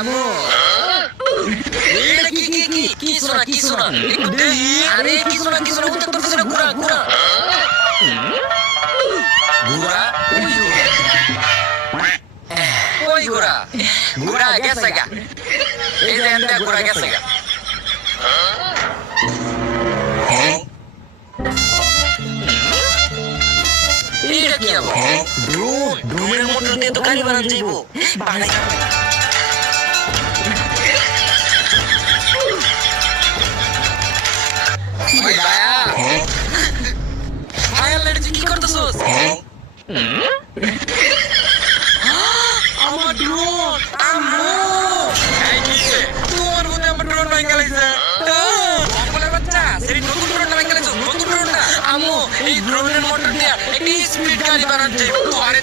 আমু এটা কি শোনা একটু দে আরে কি শোনা উত্তর তো কিছু ঘুরা ওই ঘুরা গেছে গা এই যে এন্ডা ঘুরা গেছে গা এটা কি আবার ড্রোনের মোটর দিয়ে তো গাড়ি বানাতে যাইবো বানাই কি করতেছস আমার ড্রোন আম্মু এই কিছে তোমার মধ্যে আমার ড্রোন ভাঙা লাইছে বলে বাচ্চা সেরি নতুন ড্রোন ভাঙা লাইছে নতুন ড্রোন না আম্মু এই ড্রোনের মোটর দিয়ে একটি স্পিড গাড়ি বানাতে আরে